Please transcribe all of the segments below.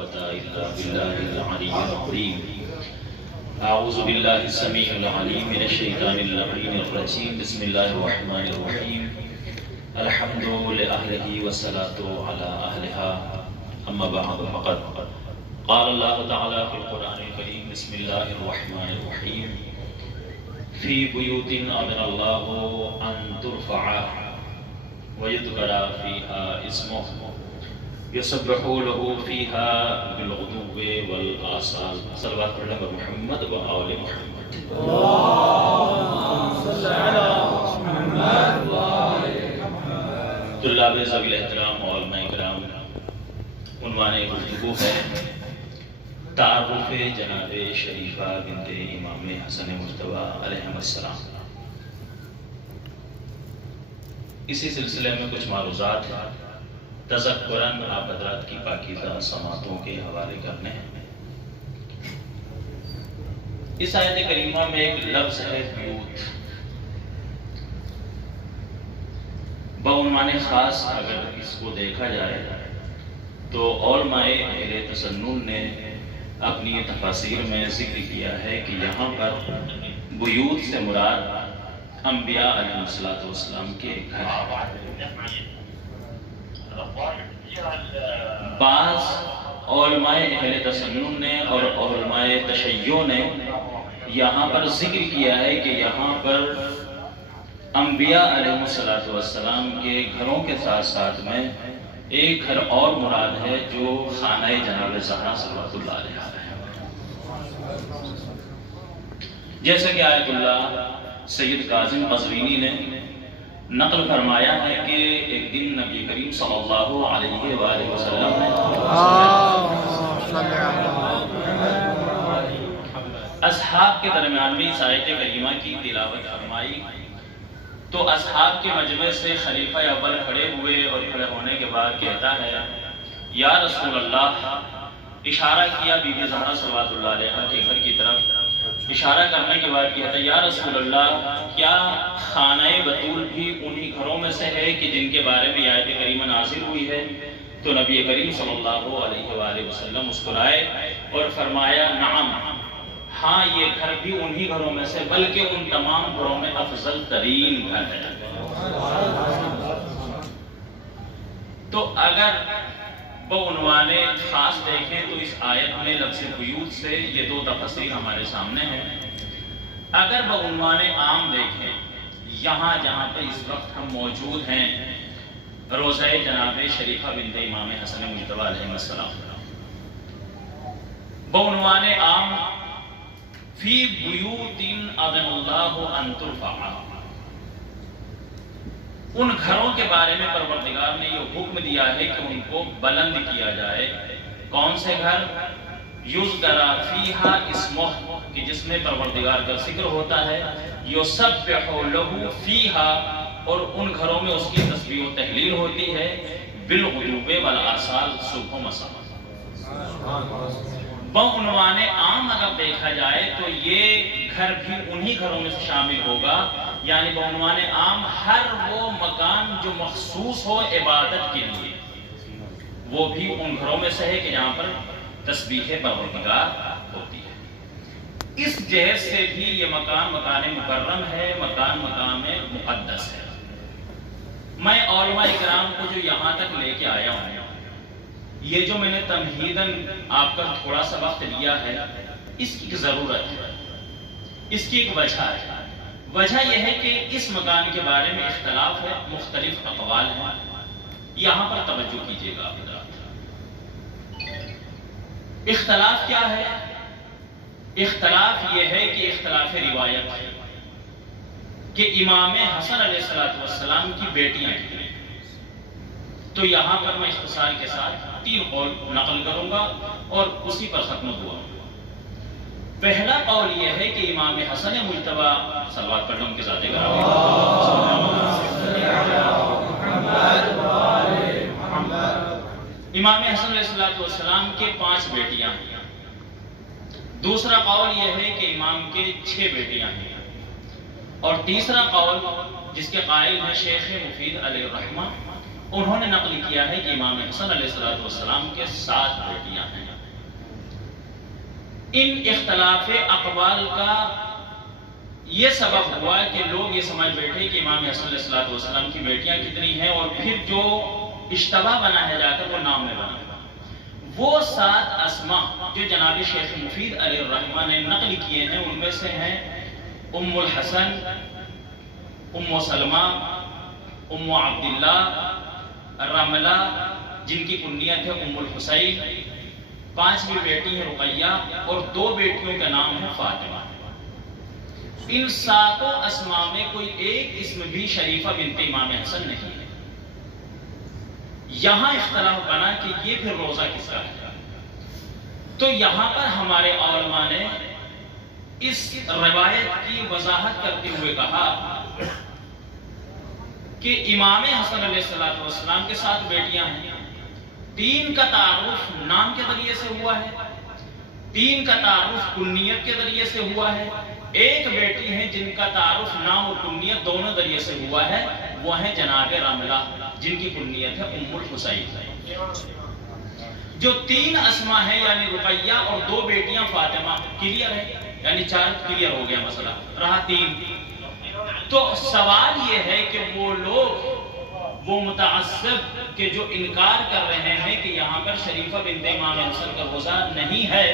قوة إلا بالله العلي العظيم. أعوذ بالله السميع العليم من الشيطان اللعين الرجيم. بسم الله الرحمن الرحيم. الحمد لأهله والصلاة على أهلها. أما بعد فقد قال الله تعالى في القرآن الكريم. بسم الله الرحمن الرحيم. في بيوت أذن الله أن ترفع ويذكر فيها اسمه يسبح له فيها بالغدو والآصال. صلوات الله محمد وآل محمد. اللهم صل على محمد وآل محمد. طلاب ذوی الاحترام و علماء کرام، عنوان گفتگو ہے تعارف جناب شریفہ بنت امام حسن مجتبیٰ علیہ السلام۔ اسی سلسلے میں کچھ معروضات تذکراً آپ حضرات کی پاکیزہ سماعتوں کے حوالے کرنے ہیں۔ اس آیت کریمہ میں ایک لفظ ہے بیوت، بعنوان خاص اگر اس کو دیکھا جائے تو علماء اہل تسنن نے اپنی تفاسیر میں ذکر کیا ہے کہ یہاں پر بیوت سے مراد انبیاء علیہ السلام کے گھر۔ بعض علماء اہل تسنن نے اور علماء تشیع نے یہاں پر ذکر کیا ہے کہ یہاں پر انبیاء علیہ السلام کے گھروں کے ساتھ ساتھ میں ایک گھر اور مراد ہے جو خانہ جناب زہرا صلوات اللہ علیہ ہے۔ جیسا کہ آیت اللہ سید کاظم قزوینی نے نقل فرمایا ہے کہ ایک دن نبی کریم صلی اللہ علیہ وآلہ وسلم نے اصحاب کے درمیان میں اس آیت کریمہ کی تلاوت فرمائی تو اصحاب کے مجمع سے خلیفہ اول کھڑے ہوئے اور کھڑے ہونے کے بعد کہتا ہے یا رسول اللہ، اشارہ کیا بی بی زہرا صلوات اللہ علیہ کے گھر کی طرف، اشارہ کرنے کے بعد کہتا ہے یا رسول اللہ، کیا خانہ بطول بھی انہی گھروں میں سے ہے کہ جن کے بارے میں آیت کریمہ نازل ہوئی ہے؟ تو نبی کریم صلی اللہ علیہ وآلہ وسلم مسکرائے اور فرمایا نعم، ہاں یہ گھر بھی انہی گھروں میں سے بلکہ ان تمام گھروں میں افضل ترین گھر ہے۔ تو اگر بعنوان خاص دیکھیں تو اس آیت میں لفظ بیوت سے یہ دو تفسیر ہمارے سامنے ہیں۔ اگر بعنوان عام دیکھیں، یہاں جہاں پہ اس وقت ہم موجود ہیں، روضہ جناب شریفہ بنت امام حسن مجتبیٰ علیہ السلام، بعنوان عام فی بیوت اذن اللہ ان ترفع، ان گھروں کے بارے میں پروردگار نے یہ حکم دیا ہے کہ ان کو بلند کیا جائے۔ کون سے گھر؟ یذکر فیہا اسمہ، کہ جس میں پروردگار کا ذکر ہوتا ہے، یسبح لہ فیہا، اور ان گھروں میں اس کی تسبیح و تہلیل ہوتی ہے، بالغدو والآصال، صبح و مساء۔ بعنوان عام اگر دیکھا جائے تو یہ گھر بھی انہی گھروں میں سے شامل ہوگا، یعنی بعنوان عام ہر وہ مکان جو مخصوص ہو عبادت کے لیے، وہ بھی ان گھروں میں سے ہے کہ جہاں پر تسبیح پروردگار ہوتی ہے۔ اس جہت سے بھی یہ مکان مکان مکرم ہے، مکان مقام مقدس ہے۔ میں علماء کرام کو جو یہاں تک لے کے آیا ہوں، یہ جو میں نے تمہیداً آپ کا تھوڑا سا وقت لیا ہے، اس کی ضرورت ہے، اس کی ایک وجہ ہے۔ وجہ یہ ہے کہ اس مکان کے بارے میں اختلاف ہے، مختلف اقوال ہیں۔ یہاں پر توجہ کیجئے گا حضرات۔ اختلاف کیا ہے؟ اختلاف یہ ہے کہ اختلاف روایت ہے کہ امام حسن علیہ السلام کی بیٹیاں ہیں۔ تو یہاں پر میں اختصار کے ساتھ 3 قول نقل کروں گا اور اسی پر ختم ہوا۔ پہلا قول یہ ہے کہ امام حسن مجتبیٰ صلوات پڑھیں ان کے ذات گرامی، امام حسن علیہ السلام کے 5 بیٹیاں ہیں۔ دوسرا قول یہ ہے کہ امام کے 6 بیٹیاں ہیں، اور تیسرا قول جس کے قائل ہیں شیخ مفید علیہ الرحمہ، انہوں نے نقل کیا ہے کہ امام حسن علیہ السلام کے 7 بیٹیاں ہیں۔ ان اختلاف اقوال کا یہ سبب ہوا کہ لوگ یہ سمجھ بیٹھے کہ امام حسن علیہ الصلوۃ والسلام کی بیٹیاں کتنی ہیں، اور پھر جو اشتباہ بنا ہے جا کر وہ نام میں بنا وہ 7 اسماء جو جناب شیخ مفید علیہ الرحمہ نے نقل کیے ہیں، ان میں سے ہیں ام الحسن، ام سلمہ، ام عبداللہ، رملہ جن کی کنیت ہے ام الحسین، 5ویں بیٹی ہے رقیہ، اور 2 بیٹیوں کا نام ہے فاطمہ۔ ان 7 اسماء میں کوئی ایک اسم بھی شریفہ بنت امام حسن نہیں ہے۔ یہاں اختلاف بنا کہ یہ پھر روزہ کس کا ہے، تو یہاں پر ہمارے علماء نے اس روایت کی وضاحت کرتے ہوئے کہا کہ امام حسن علیہ السلام کے 7 بیٹیاں ہیں، 3 کا تعارف نام کے ذریعے سے ہوا ہے، 3 کا تعارف کنیت کے ذریعے سے ہوا ہے، 1 بیٹی ہیں جن کا تعارف نام اور کنیت دونوں ذریعے سے ہوا ہے، وہ ہیں جناب رملہ جن کی کنیت ہے ام الحسین۔ جو 3 اسماء ہیں یعنی رقیہ اور 2 بیٹیاں فاطمہ، کلیئر ہے، یعنی 4 کلیئر ہو گیا مسئلہ، رہا 3۔ تو سوال یہ ہے کہ وہ لوگ، وہ متعصب کہ جو انکار کر رہے ہیں کہ یہاں پر شریفہ بنت امام حسن کا روزہ نہیں ہے،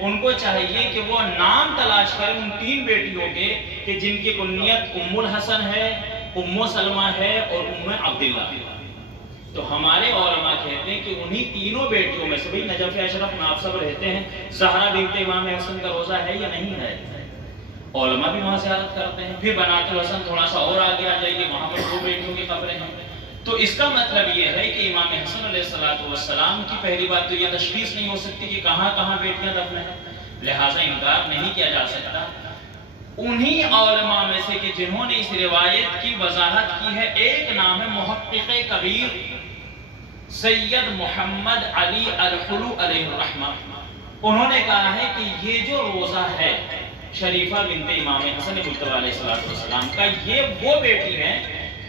ان کو چاہیے کہ وہ نام تلاش کریں ان 3 بیٹیوں کے کہ جن کی کنیت ام الحسن ہے، ام سلمہ ہے اور ام عبداللہ ہے۔ تو ہمارے علماء کہتے ہیں کہ انہی تینوں بیٹیوں میں سے، بھئی نجف اشرف میں آپ سب رہتے ہیں، زہرا بنت امام حسن کا روزہ ہے یا نہیں ہے؟ علماء بھی وہاں زیارت کرتے ہیں۔ پھر بنات الحسن تھوڑا سا اور آگے آ جائیے، وہاں پر 2 بیٹیوں کی قبریں ہیں۔ تو اس کا مطلب یہ ہے کہ امام حسن علیہ السلام کی پہلی بات تو یہ تشخیص نہیں ہو سکتی کہ کہاں کہاں بیٹیاں دفن ہیں، لہٰذا انکار نہیں کیا جا سکتا۔ انہی علماء میں سے کہ جنہوں نے اس روایت کی وضاحت کی ہے، ایک نام ہے محقق کبیر سید محمد علی الخلو علیہ الرحمہ۔ انہوں نے کہا ہے کہ یہ جو روزہ ہے شریفہ بنت امام حسن مجتبی علیہ السلام کا، یہ وہ بیٹی ہیں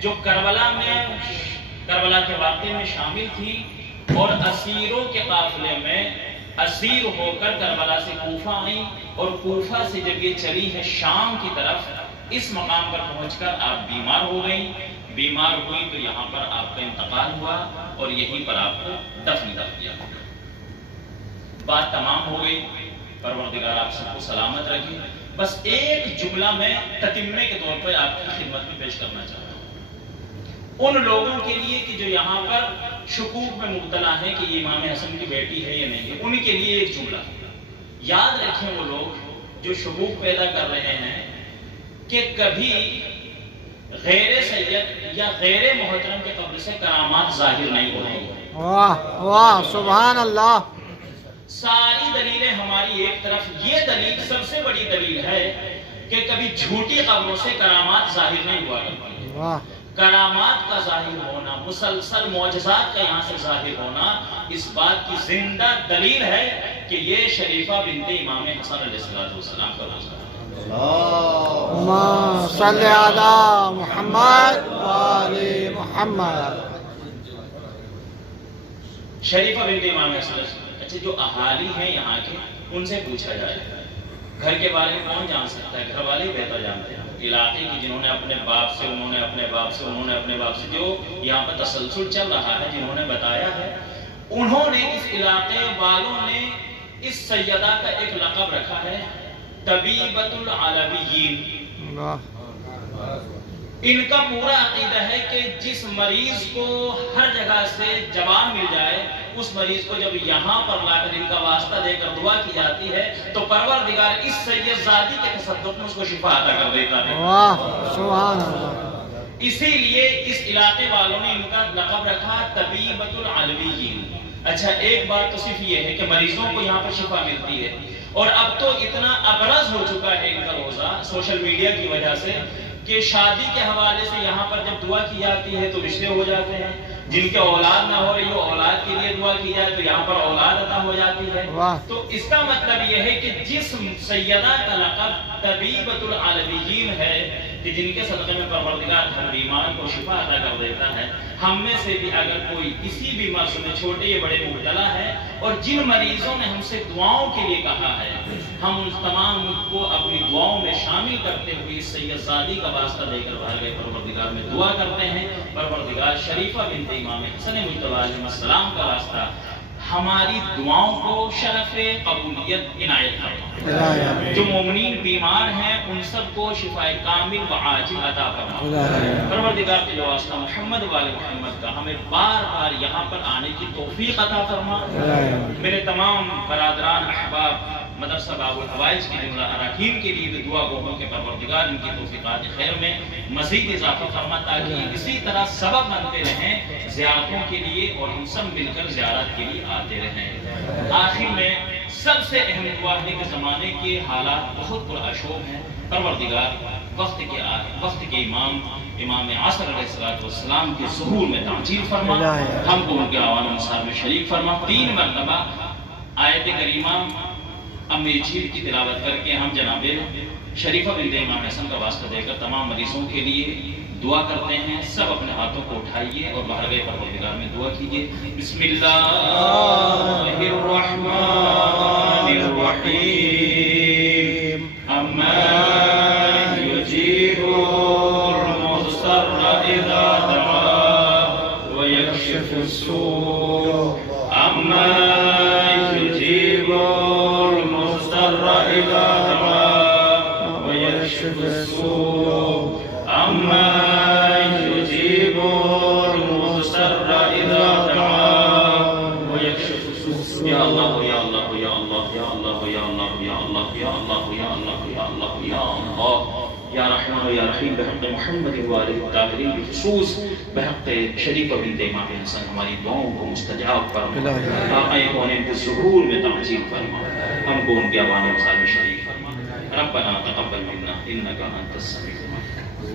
جو کربلا کے واقعے میں شامل تھی اور اسیروں کے قافلے میں اسیر ہو کر کربلا سے کوفہ آئیں، اور کوفہ سے جب یہ چلی ہے شام کی طرف، اس مقام پر پہنچ کر آپ بیمار ہو گئیں، بیمار ہوئی تو یہاں پر آپ کا انتقال ہوا اور یہیں پر آپ کو دفن کر دیا۔ بات تمام ہو گئی، پروردگار آپ سب کو سلامت رکھے۔ بس ایک جملہ میں تتمے کے طور پر آپ کی خدمت میں پیش کرنا چاہتا ہوں ان لوگوں کے لیے کہ جو یہاں پر شکوک میں مبتلا ہے کہ یہ امام حسن کی بیٹی ہے یا نہیں ہے، ان کے لیے ایک جملہ یاد رکھیں۔ وہ لوگ جو شکوک پیدا کر رہے ہیں کہ کبھی غیر سید یا غیر محترم کے قبر سے کرامات ظاہر نہیں ہو رہی۔ واہ واہ سبحان اللہ۔ ساری دلیلیں ہماری ایک طرف، یہ دلیل سب سے بڑی دلیل ہے کہ کبھی جھوٹی قبروں سے کرامات ظاہر نہیں ہوا کرتی۔ واہ کرامات کا ظاہر ہونا، مسلسل معجزات کا یہاں سے ظاہر ہونا، اس بات کی زندہ دلیل ہے کہ یہ شریفہ بنت امام حسن علیہ السلام کا روزہ ہے۔ اللہم صلی علی محمد وآل محمد۔ شریفہ بنت امام حسن، اچھا جو اہالی ہیں یہاں کے، ان سے پوچھا جائے گھر کے بارے میں کون جان سکتا ہے؟ گھر والے ہی بہتر جانتے ہیں، علاقے کی جنہوں نے اپنے باپ سے، انہوں نے اپنے باپ سے، انہوں نے اپنے باپ سے، جو یہاں پر تسلسل چل رہا ہے، جنہوں نے بتایا ہے، انہوں نے، اس علاقے والوں نے اس سیدہ کا ایک لقب رکھا ہے طبیبۃ العلویین۔ ان کا پورا عقیدہ ہے کہ جس مریض کو ہر جگہ سے جواب مل جائے، اس مریض کو جب یہاں پر لا کر ان کا واسطہ دے کر دعا کی جاتی ہے تو پروردگار اس سید زادی کے تصدق میں اس کو شفا عطا کر دیتا ہے۔ واہ سبحان اللہ۔ اسی لیے اس علاقے والوں نے ان کا لقب رکھا طبیبۃ العلویین۔ اچھا ایک بات تو صرف یہ ہے کہ مریضوں کو یہاں پر شفا ملتی ہے، اور اب تو اتنا ابرز ہو چکا ہے ان کا روزہ سوشل میڈیا کی وجہ سے کہ شادی کے حوالے سے یہاں پر جب دعا کی جاتی ہے تو رشتے ہو جاتے ہیں، جن کے اولاد نہ ہو رہی ہو اولاد کے لیے دعا کی جائے تو یہاں پر اولاد عطا ہو جاتی ہے۔ تو اس کا مطلب یہ ہے کہ جس سیدہ کا لقب طبیبۃ العلویین ہے کہ جن کے صدقے میں پروردگار ہر بیمار کو شفا عطا کر دیتا ہے، ہم میں سے بھی اگر کوئی کسی بھی مرض میں چھوٹے یا بڑے مبتلا ہے اور جن مریضوں نے ہم سے دعاؤں کے لیے کہا ہے ہم ان تمام کو اپنی دعاؤں میں شامل کرتے ہوئے سید زادی کا واسطہ دے کر باہر گئے پروردگار میں دعا کرتے ہیں، پروردگار شریفہ بنت امام حسن مجتبی علیہ السلام کا واسطہ ہماری دعاؤں کو شرف قبولیت عنایت فرما، جو مومنین بیمار ہیں ان سب کو شفاء کامل و عاجل عطا فرما، پروردگار کے واسطہ محمد والے محمد کا ہمیں بار بار یہاں پر آنے کی توفیق عطا فرما۔ میرے تمام برادران احباب مدرسہ باب الحوائج کی جملہ اراکین کے لیے بھی دعا گو ہوں کہ پروردگار ان کی توفیقات خیر میں مزید اضافہ فرما، تاکہ اسی طرح سبب بنتے رہیں زیارتوں کے لیے اور ہم سب مل کر زیارت کے لیے آتے رہیں۔ آخر میں سب سے اہم دعا ہے کہ زمانے کے حالات بہت پراشوب ہیں، پروردگار وقت کے امام عصر علیہ السلام کے ظہور میں تعجیل فرما، ہم کو ان کے آوان مسار میں شریک فرما۔ 3 مرتبہ آیت کریمہ امی جھیل کی تلاوت کر کے ہم جناب شریفہ بنت امام حسن کا واسطہ دے کر تمام مریضوں کے لیے دعا کرتے ہیں۔ سب اپنے ہاتھوں کو اٹھائیے اور باہر گئے پروردگار میں دعا کیجیے۔ بسم اللہ الرحمن الرحیم، امن یجیب المضطر اذا دعا ویکشف السوء، امن یجیب إذا دعا ويكشف السوء، أما يجيب المضطر إذا دعا ويكشف السوء۔ يا الله يا الله يا الله يا الله يا الله يا الله يا الله يا الله يا الله يا الله یا رحمان یا رحیم، بحق محمد والد الطاہرین، بخصوص بحق شریفہ بنت امام حسن ہماری دعاؤں کو مستجاب فرما، آقا کونین کے ظہور میں تعجیل فرما، ہم کو ان کے عوان مسال میں شریک فرما۔ ربنا تقبل منا انکا انت السمیع العلیم۔